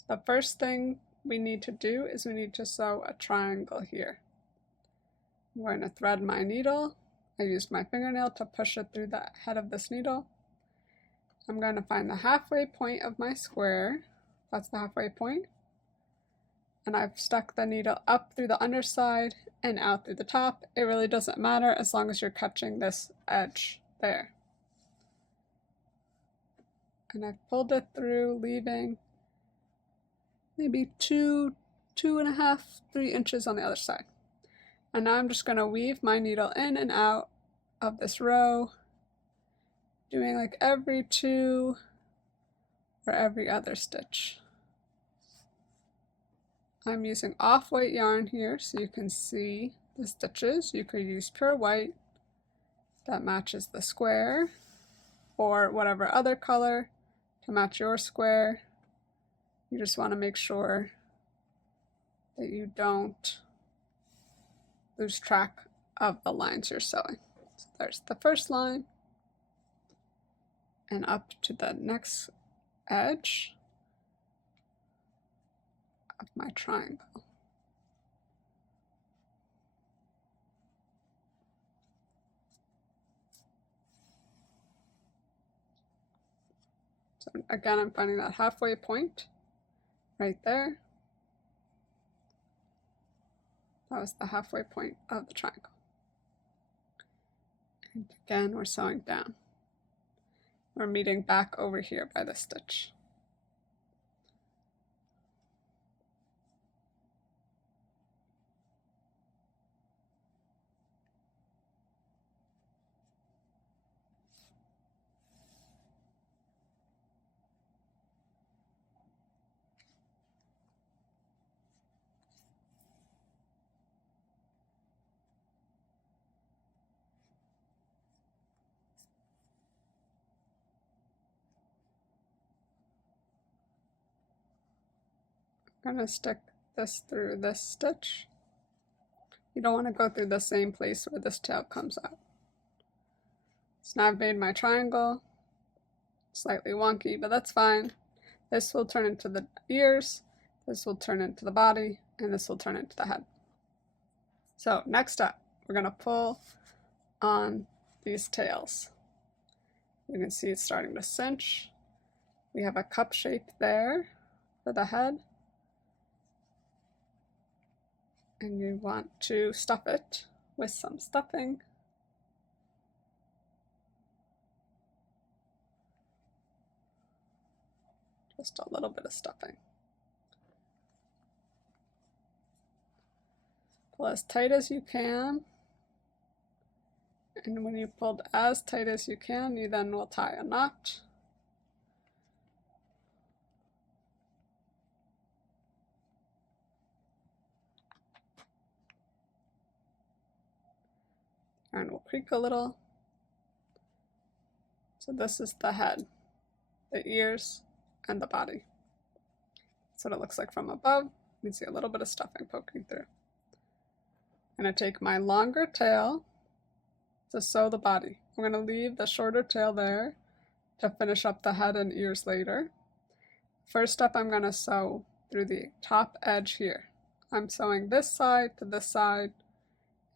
So the first thing we need to do is we need to sew a triangle here. I'm going to thread my needle. I used my fingernail to push it through the head of this needle. I'm going to find the halfway point of my square. That's the halfway point. And I've stuck the needle up through the underside and out through the top. It really doesn't matter as long as you're catching this edge there. And I've pulled it through, leaving maybe 2.5, 3 inches on the other side. And now I'm just going to weave my needle in and out of this row, doing like every 2 or every other stitch. I'm using off-white yarn here so you can see the stitches. You could use pure white that matches the square, or whatever other color to match your square. You just want to make sure that you don't lose track of the lines you're sewing. So there's the first line, and up to the next edge of my triangle. So again, I'm finding that halfway point right there. That was the halfway point of the triangle. And again, we're sewing down. We're meeting back over here by the stitch. I'm going to stick this through this stitch. You don't want to go through the same place where this tail comes out. So now I've made my triangle. Slightly wonky, but that's fine. This will turn into the ears, this will turn into the body, and this will turn into the head. So next up, we're going to pull on these tails. You can see it's starting to cinch. We have a cup shape there for the head. And you want to stuff it with some stuffing. Just a little bit of stuffing. Pull as tight as you can. And when you've pulled as tight as you can, you then will tie a knot. Yarn will creak a little. So this is the head, the ears, and the body. That's what it looks like from above. You can see a little bit of stuffing poking through. I'm going to take my longer tail to sew the body. I'm going to leave the shorter tail there to finish up the head and ears later. First up, I'm going to sew through the top edge here. I'm sewing this side to this side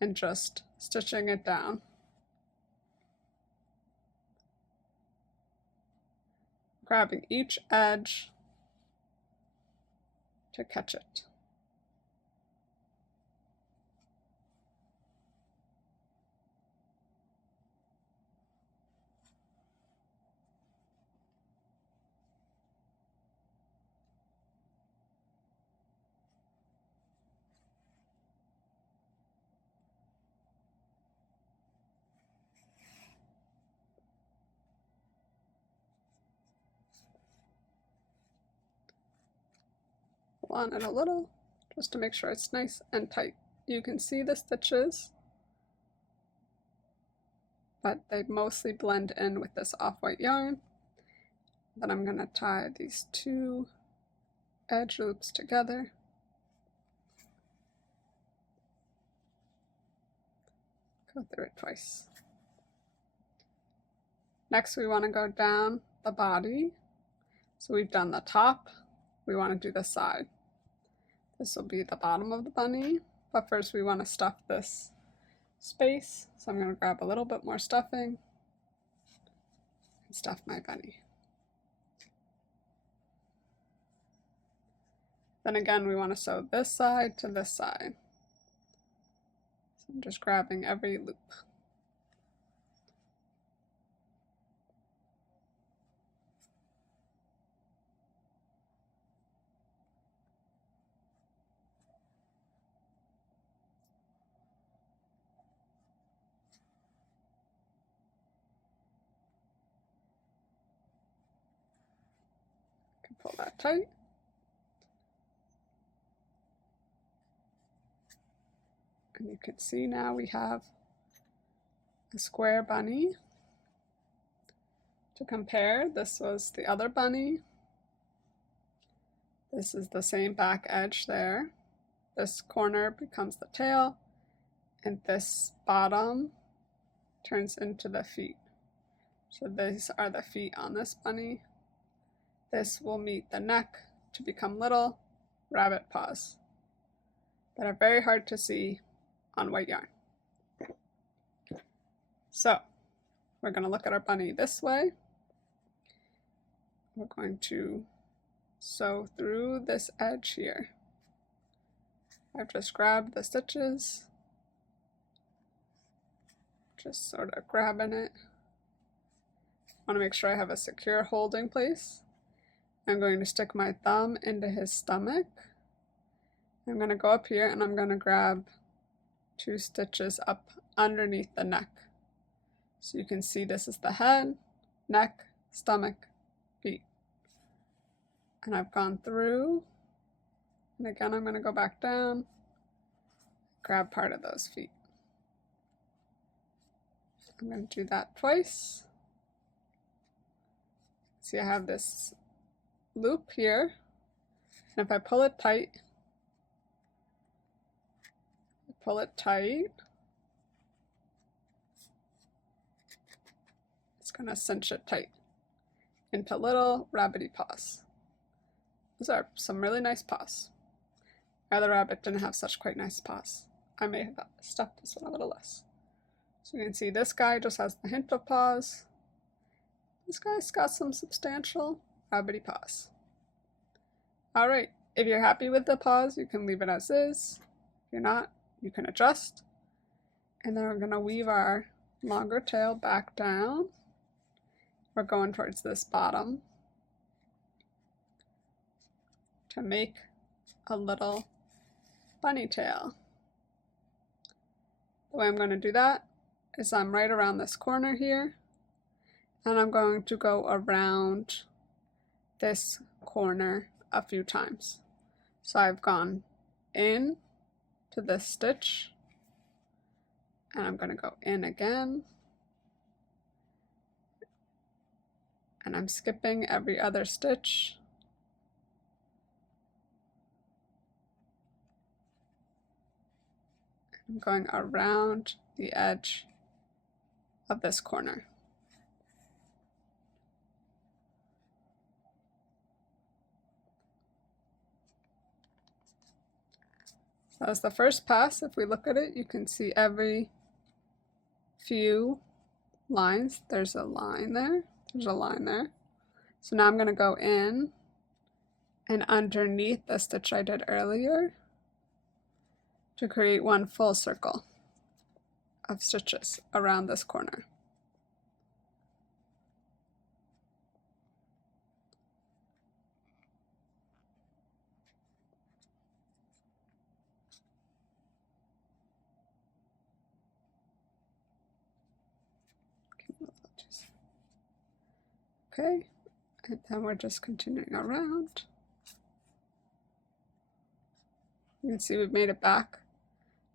and just stitching it down. Grabbing each edge to catch it. Pull on it a little just to make sure it's nice and tight. You can see the stitches, but they mostly blend in with this off-white yarn. Then I'm going to tie these 2 edge loops together. Go through it twice. Next we want to go down the body. So we've done the top, we want to do the side. This will be the bottom of the bunny, but first we want to stuff this space. So I'm going to grab a little bit more stuffing and stuff my bunny. Then again, we want to sew this side to this side. So I'm just grabbing every loop. Pull that tight. And you can see now we have a square bunny. To compare, this was the other bunny. This is the same back edge there. This corner becomes the tail, and this bottom turns into the feet. So these are the feet on this bunny. This will meet the neck to become little rabbit paws that are very hard to see on white yarn. So we're going to look at our bunny this way. We're going to sew through this edge here. I've just grabbed the stitches, just sort of grabbing it. I want to make sure I have a secure holding place. I'm going to stick my thumb into his stomach. I'm going to go up here and I'm going to grab 2 stitches up underneath the neck. So you can see this is the head, neck, stomach, feet. And I've gone through, and again I'm going to go back down, grab part of those feet. I'm going to do that twice. See, I have this loop here, and if I pull it tight, it's going to cinch it tight into little rabbity paws. Those are some really nice paws. My other rabbit didn't have such quite nice paws. I may have stuffed this one a little less. So you can see this guy just has the hint of paws. This guy's got some substantial rabbity paws. Alright, if you're happy with the paws, you can leave it as is. If you're not, you can adjust. And then we're going to weave our longer tail back down. We're going towards this bottom to make a little bunny tail. The way I'm going to do that is I'm right around this corner here, and I'm going to go around this corner a few times. So I've gone in to this stitch, and I'm going to go in again, and I'm skipping every other stitch. I'm going around the edge of this corner. So that was the first pass. If we look at it, you can see every few lines. There's a line there. There's a line there. So now I'm going to go in and underneath the stitch I did earlier to create one full circle of stitches around this corner. Okay, and then we're just continuing around. You can see we've made it back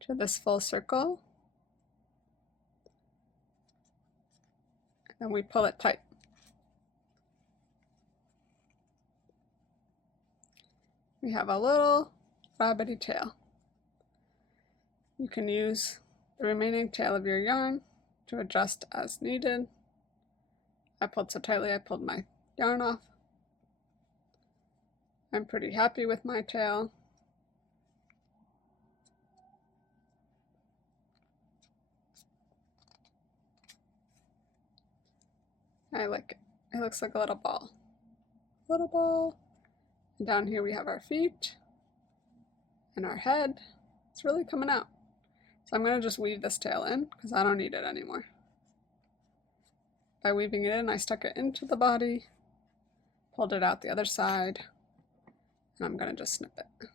to this full circle. And then we pull it tight. We have a little rabbity tail. You can use the remaining tail of your yarn to adjust as needed. I pulled so tightly I pulled my yarn off. I'm pretty happy with my tail. I like it. It looks like a little ball. Little ball. And down here we have our feet and our head. It's really coming out. So I'm going to just weave this tail in because I don't need it anymore. By weaving it in, I stuck it into the body, pulled it out the other side, and I'm going to just snip it.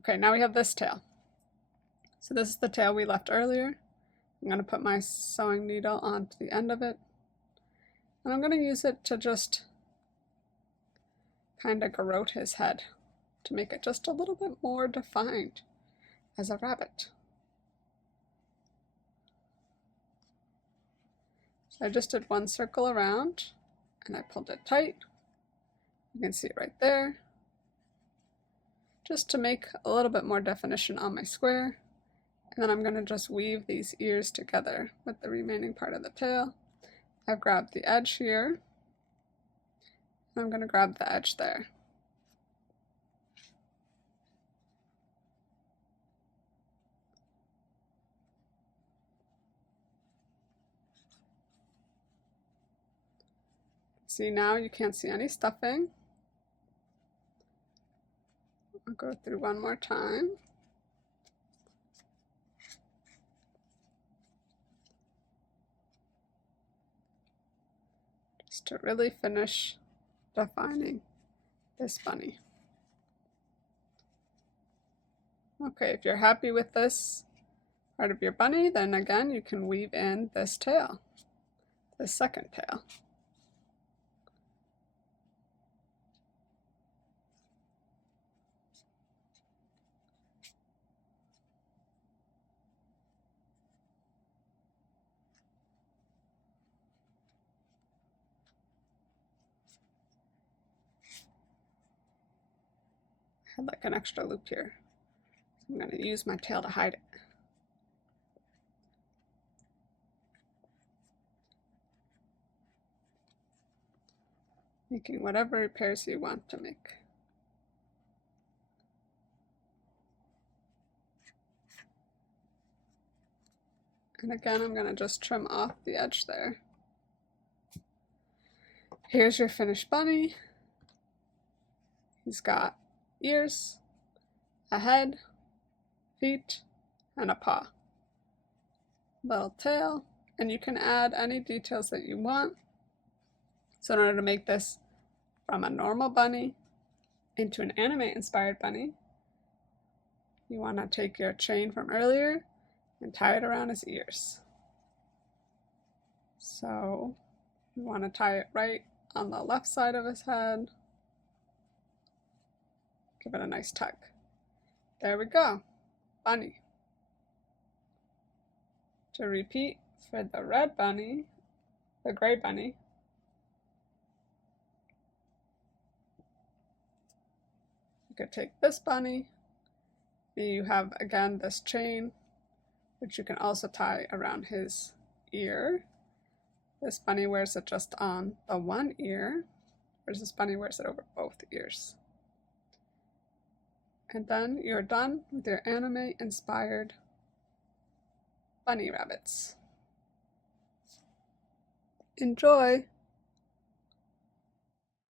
Okay, now we have this tail. So this is the tail we left earlier. I'm going to put my sewing needle onto the end of it, and I'm going to use it to just kind of garrote his head to make it just a little bit more defined as a rabbit. So I just did one circle around and I pulled it tight. You can see it right there. Just to make a little bit more definition on my square. And then I'm going to just weave these ears together with the remaining part of the tail. I've grabbed the edge here. And I'm going to grab the edge there. See, now you can't see any stuffing. I'll go through one more time. Just to really finish defining this bunny. Okay, if you're happy with this part of your bunny, then again you can weave in this tail, this second tail. I had like an extra loop here. So I'm going to use my tail to hide it. Making whatever repairs you want to make. And again, I'm going to just trim off the edge there. Here's your finished bunny. He's got ears, a head, feet, and a paw. Little tail, and you can add any details that you want. So in order to make this from a normal bunny into an anime-inspired bunny, you want to take your chain from earlier and tie it around his ears. So you want to tie it right on the left side of his head. Give it a nice tug. There we go, bunny. To repeat for the red bunny, the gray bunny, you could take this bunny, you have again this chain, which you can also tie around his ear. This bunny wears it just on the one ear, whereas this bunny wears it over both ears. And then you're done with your anime-inspired bunny rabbits. Enjoy!